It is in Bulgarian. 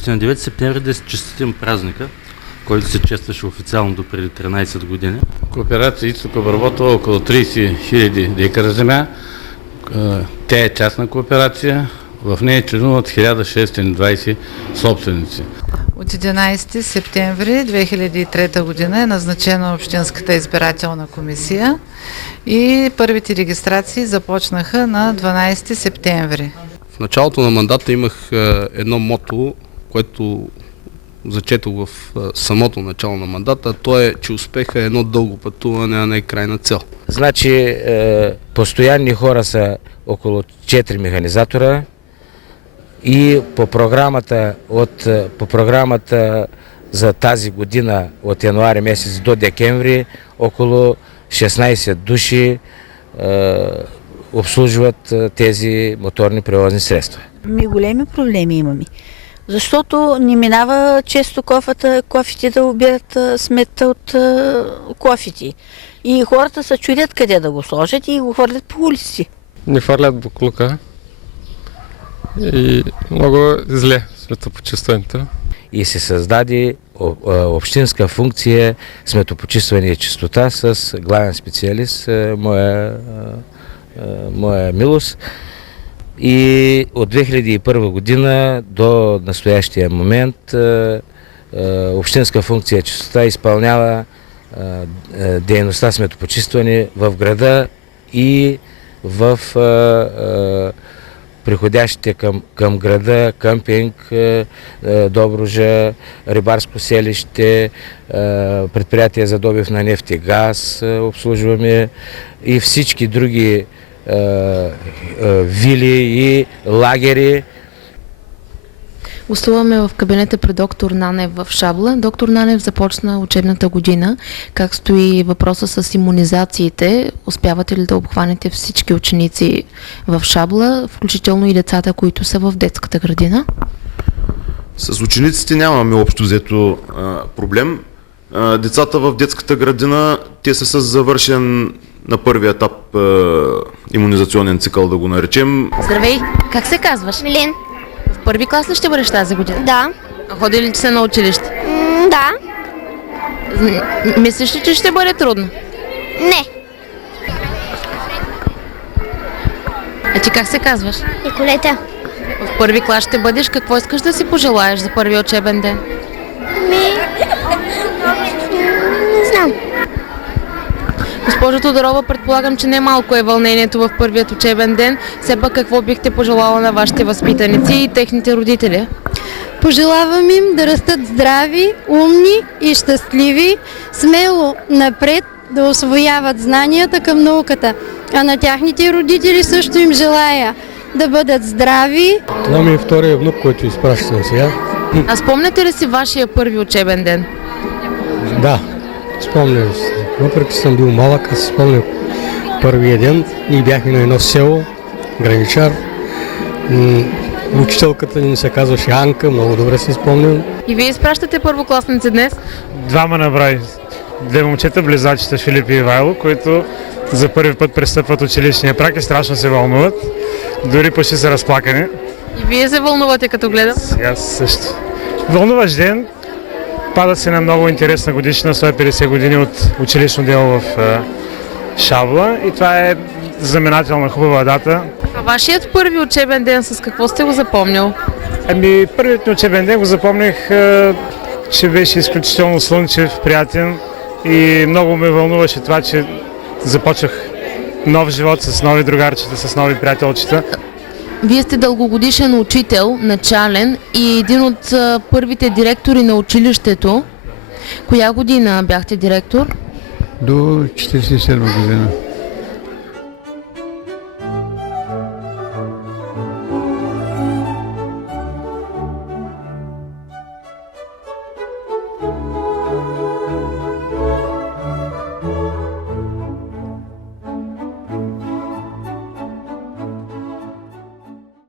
гости на 9 септември да си честитим празника, който се честваше официално до преди 13 години. Кооперация Изток обработва около 30 000 декара земя. Тя е частна кооперация. В нея членуват 1620 собственици. От 11 септември 2003 година е назначена Общинската избирателна комисия и първите регистрации започнаха на 12 септември. В началото на мандата имах едно мото, което зачетох в самото начало на мандата. То е, че успеха е едно дълго пътуване, а не крайна цел. Значи, постоянни хора са около 4 механизатора и по програмата за тази година от януари месец до декември около 16 души обслужват тези моторни превозни средства. Големи проблеми имаме, защото не минава често кофите да убират сметта от кофите. И хората се чудят къде да го сложат и го хвърлят по улици. Не хвърлят буклука и много зле сметопочистването. И се създаде общинска функция сметопочистване и чистота с главен специалист, моя милост. И от 2001 година до настоящия момент общинска функция чистота изпълнява дейността сметопочистване в града и в приходящите към града, къмпинг, Добруджа, рибарско селище, предприятия за добив на нефт и газ обслужваме и всички други вили и лагери. Гостуваме в кабинета при доктор Нанев в Шабла. Доктор Нанев започна учебната година. Как стои въпроса с имунизациите? Успявате ли да обхванете всички ученици в Шабла, включително и децата, които са в детската градина? С учениците нямаме общо взето проблем. Децата в детската градина, те са с завършен на първи етап имунизационен цикъл, да го наречем. Здравей! Как се казваш? Милен. В първи клас ли ще бъдеш тази година? Да. Ходи ли се на училище? Да. Мислиш ли, че ще бъде трудно? Не. А ти как се казваш? Николета. В първи клас ще бъдеш. Какво искаш да си пожелаеш за първи учебен ден? Не знам. Госпожо Тодорова, предполагам, че не малко е вълнението в първият учебен ден. Все пак какво бихте пожелала на вашите възпитаници и техните родители? Пожелавам им да растат здрави, умни и щастливи, смело напред да усвояват знанията към науката. А на тяхните родители също им желая да бъдат здрави. Това ми е втория внук, който изпращам сега. А спомняте ли си вашия първи учебен ден? Да, спомням си. Въпреки че съм бил малък, аз си спомням първия ден. Ние бяхме на едно село, Граничар. Учителката ни се казваше Анка, много добре си спомням. И вие изпращате първокласници днес? Двама набрали. Две момчета, близачите Филип и Ивайло, които за първи път пристъпват училищния праг и страшно се вълнуват. Дори почти са разплакани. И вие се вълнувате като гледам? Аз също. Вълнуващ ден. Пада се на много интересна годишна, 150 години от училищно дело в Шабла и това е знаменателна хубава дата. А вашият първи учебен ден с какво сте го запомнил? Първият ми учебен ден го запомних, че беше изключително слънчев, приятен и много ме вълнуваше това, че започнах нов живот с нови другарчета, с нови приятелчета. Вие сте дългогодишен учител, начален и един от първите директори на училището. Коя година бяхте директор? До 1947 година.